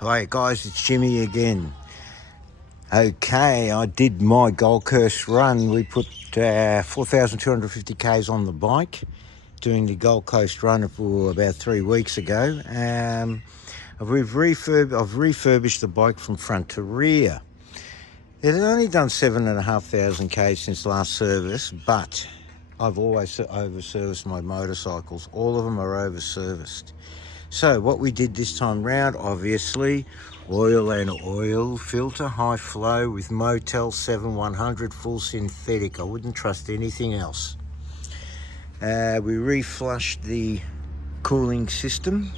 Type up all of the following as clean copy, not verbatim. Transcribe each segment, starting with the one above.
Hi guys, it's Jimmy again. Okay, I did my Gold Coast run. We put 4,250 Ks on the bike, doing the Gold Coast run for about 3 weeks ago. I've refurbished the bike from front to rear. It had only done 7,500 Ks since last service, but I've always over-serviced my motorcycles. All of them are over-serviced. So what we did this time round, obviously, oil and oil filter, high flow with Motel 7100 full synthetic. I wouldn't trust anything else. We reflushed the cooling system,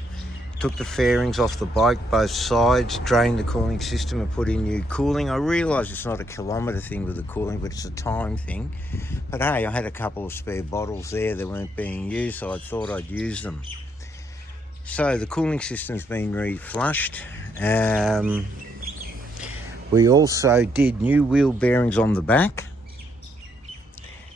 took the fairings off the bike, both sides, drained the cooling system and put in new cooling. I realise it's not a kilometre thing with the cooling, but it's a time thing. But hey, I had a couple of spare bottles there that weren't being used, so I thought I'd use them. So the cooling system's been reflushed. We also did new wheel bearings on the back.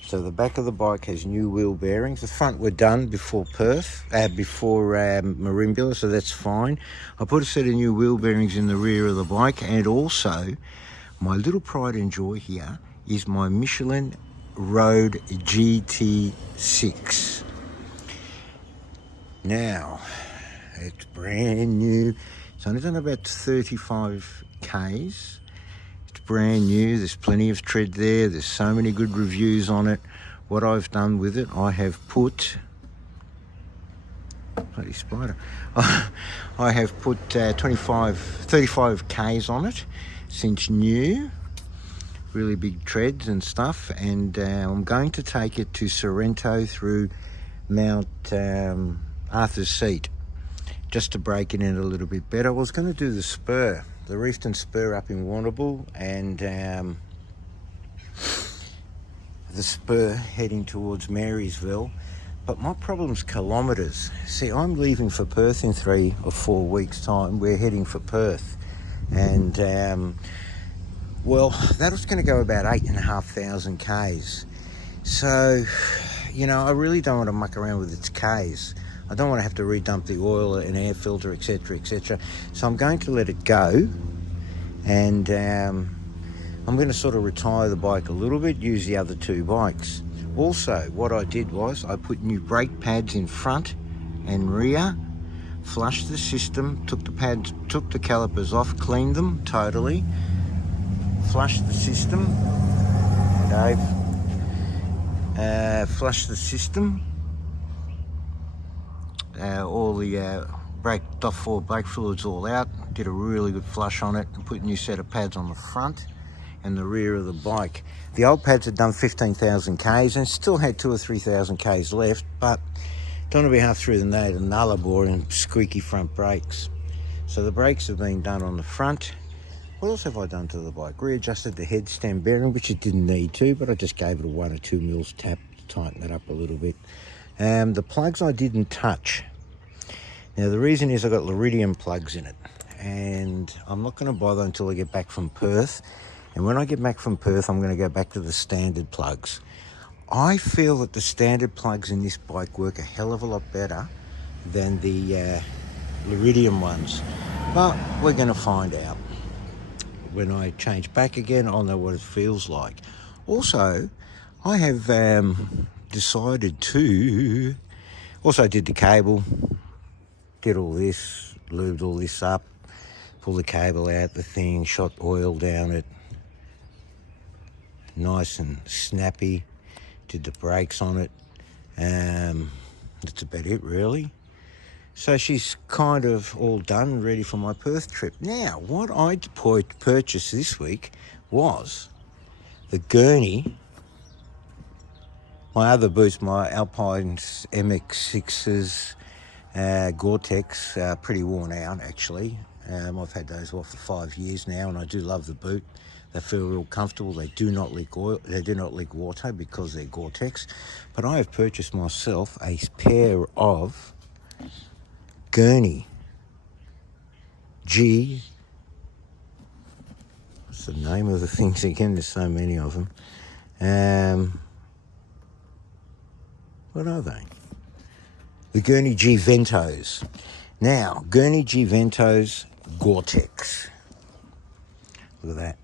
So the back of the bike has new wheel bearings. The front were done before Perth, before Merimbula, so that's fine. I put a set of new wheel bearings in the rear of the bike, and also my little pride and joy here is my Michelin Road GT6. Now, it's brand new. It's only done about 35 Ks. It's brand new. There's plenty of tread there. There's so many good reviews on it. What I've done with it, I have put... Bloody spider. I have put 35 Ks on it since new. Really big treads and stuff. And I'm going to take it to Sorrento through Mount Arthur's Seat, just to break it in a little bit better. I was going to do the spur, the Reefton spur up in Warrnambool, and the spur heading towards Marysville, but my problem's kilometres. See, I'm leaving for Perth in 3 or 4 weeks' time. We're heading for Perth, and well, that was going to go about 8,500 Ks. So, you know, I really don't want to muck around with its Ks. I don't want to have to redump the oil and air filter, etc, etc. So I'm going to let it go, and I'm going to sort of retire the bike a little bit, use the other 2 bikes. Also, what I did was I put new brake pads in front and rear, flushed the system, took the pads, took the calipers off, cleaned them totally, flushed the system, Dave, flushed the system. All the DOF4 brake fluids all out, did a really good flush on it and put a new set of pads on the front and the rear of the bike. The old pads had done 15,000 Ks and still had 2,000 or 3,000 Ks left, but don't want to be half through the night and nullarbor and squeaky front brakes. So the brakes have been done on the front. What else have I done to the bike? Readjusted the headstand bearing, which it didn't need to, but I just gave it a 1 or 2 mils tap to tighten it up a little bit. The plugs I didn't touch. Now the reason is I got Liridium plugs in it, and I'm not going to bother until I get back from Perth. And when I get back from Perth, I'm going to go back to the standard plugs. I feel that the standard plugs in this bike work a hell of a lot better than the Liridium ones, but we're going to find out. When I change back again, I'll know what it feels like. Also, I have decided to... Also did the cable, did all this, lubed all this up, pulled the cable out the thing, shot oil down it, nice and snappy, did the brakes on it. That's about it really. So she's kind of all done, ready for my Perth trip. Now, what I purchased this week was the gurney. My other boots, my Alpine's MX6s, Gore-Tex, pretty worn out actually. I've had those off for 5 years now, and I do love the boot. They feel real comfortable. They do not leak oil. They do not leak water because they're Gore-Tex. But I have purchased myself a pair of Gurney G. What's the name of the things again? There's so many of them. What are they? The Gurney G Ventos. Now, Gurney G Ventos Gore-Tex. Look at that.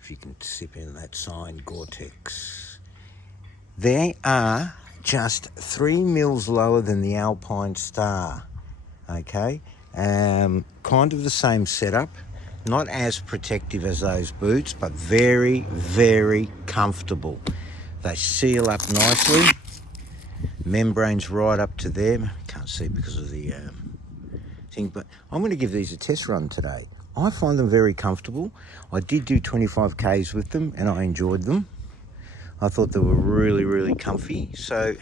If you can sip in that sign, Gore-Tex. They are just 3 mils lower than the Alpine Star. Okay, kind of the same setup. Not as protective as those boots, but very, very comfortable. They seal up nicely. Membranes right up to them. Can't see because of the thing, but I'm going to give these a test run today. I find them very comfortable. I did do 25 Ks with them and I enjoyed them. I thought they were really, really comfy. So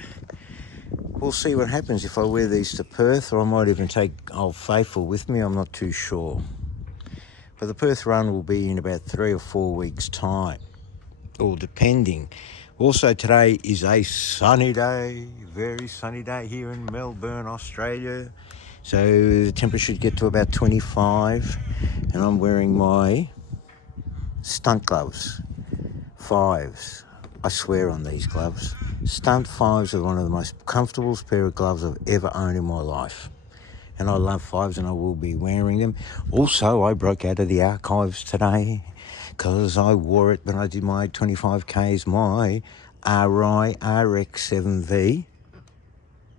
we'll see what happens if I wear these to Perth, or I might even take Old Faithful with me. I'm not too sure. But the Perth run will be in about 3 or 4 weeks' time, or depending. Also, today is a sunny day, very sunny day here in Melbourne, Australia. So the temperature should get to about 25, and I'm wearing my stunt gloves, 5s. I swear on these gloves. Stunt 5s are one of the most comfortable pair of gloves I've ever owned in my life. And I love 5s and I will be wearing them. Also, I broke out of the archives today because I wore it when I did my 25Ks, my RI RX7V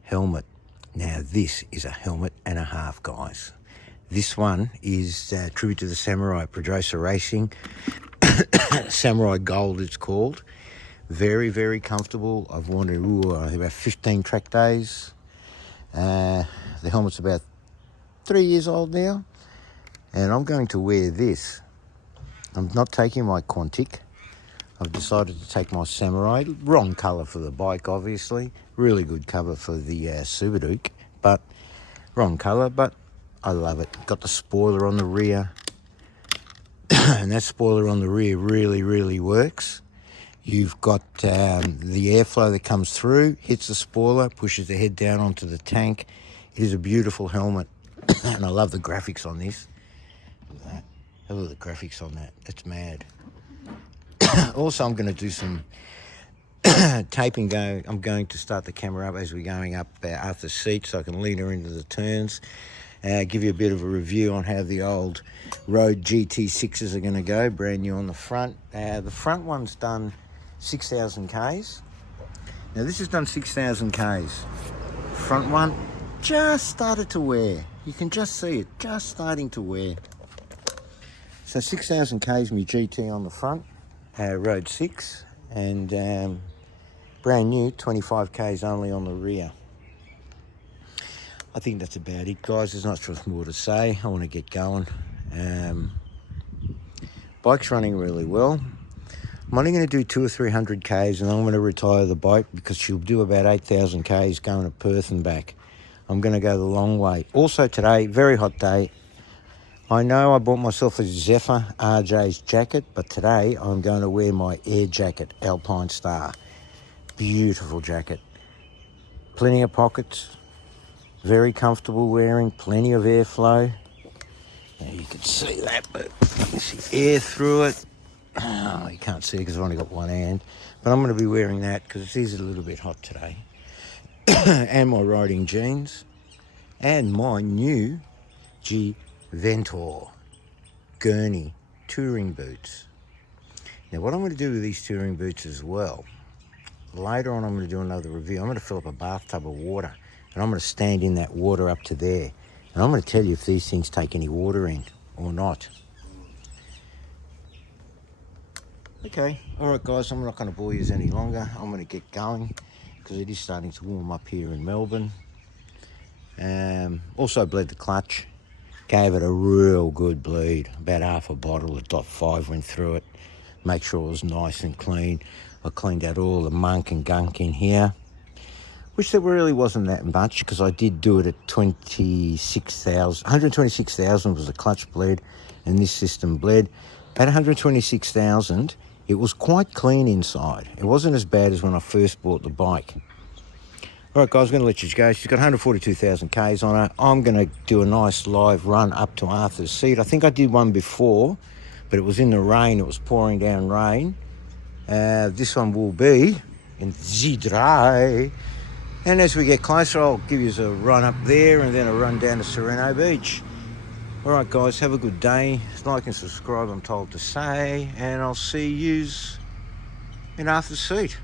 helmet. Now, this is a helmet and a half, guys. This one is tribute to the Samurai Pedrosa Racing. Samurai Gold, it's called. Very, very comfortable. I've worn it about 15 track days. The helmet's about 3 years old now, and I'm going to wear this. I'm not taking my Quantic. I've decided to take my Samurai. Wrong colour for the bike, obviously. Really good cover for the Subaduke, but wrong colour, but I love it. Got the spoiler on the rear, and that spoiler on the rear really, really works. You've got the airflow that comes through, hits the spoiler, pushes the head down onto the tank. It is a beautiful helmet, and I love the graphics on this. Look at that. Have a look at the graphics on that. That's mad. Also, I'm going to do some taping. I'm going to start the camera up as we're going up Arthur's Seat so I can lead her into the turns. Give you a bit of a review on how the old Road GT6s are going to go, brand new on the front. The front one's done 6,000 Ks. Now this has done 6,000 Ks. Front one just started to wear. You can just see it, just starting to wear. So 6,000 Ks, my GT on the front, Road 6, and brand new 25 Ks only on the rear. I think that's about it, guys. There's not much more to say. I want to get going. Bike's running really well. I'm only going to do 200 or 300 Ks, and I'm going to retire the bike because she'll do about 8,000 Ks going to Perth and back. I'm going to go the long way. Also today, very hot day. I know I bought myself a Zephyr RJ's jacket, but today I'm going to wear my Air Jacket Alpine Star. Beautiful jacket. Plenty of pockets. Very comfortable wearing. Plenty of airflow. Now you can see that, but you see air through it. Oh, you can't see it because I've only got one hand. But I'm going to be wearing that because it is a little bit hot today. And my riding jeans. And my new G Ventor Gurney touring boots. Now what I'm going to do with these touring boots as well, later on I'm going to do another review. I'm going to fill up a bathtub of water and I'm going to stand in that water up to there. And I'm going to tell you if these things take any water in or not. Okay, all right guys, I'm not going to bore you any longer. I'm going to get going because it is starting to warm up here in Melbourne. Also bled the clutch. Gave it a real good bleed, about half a bottle of .5 went through it. Make sure it was nice and clean. I cleaned out all the monk and gunk in here, which there really wasn't that much because I did do it at 26,000. 126,000 was the clutch bled, and this system bled. At 126,000, it was quite clean inside. It wasn't as bad as when I first bought the bike. All right, guys, I'm going to let you go. She's got 142,000 Ks on her. I'm going to do a nice live run up to Arthur's Seat. I think I did one before, but it was in the rain. It was pouring down rain. This one will be in Zidrai. And as we get closer, I'll give you a run up there and then a run down to Sereno Beach. Alright guys, have a good day. Like and subscribe, I'm told to say, and I'll see yous in after seat.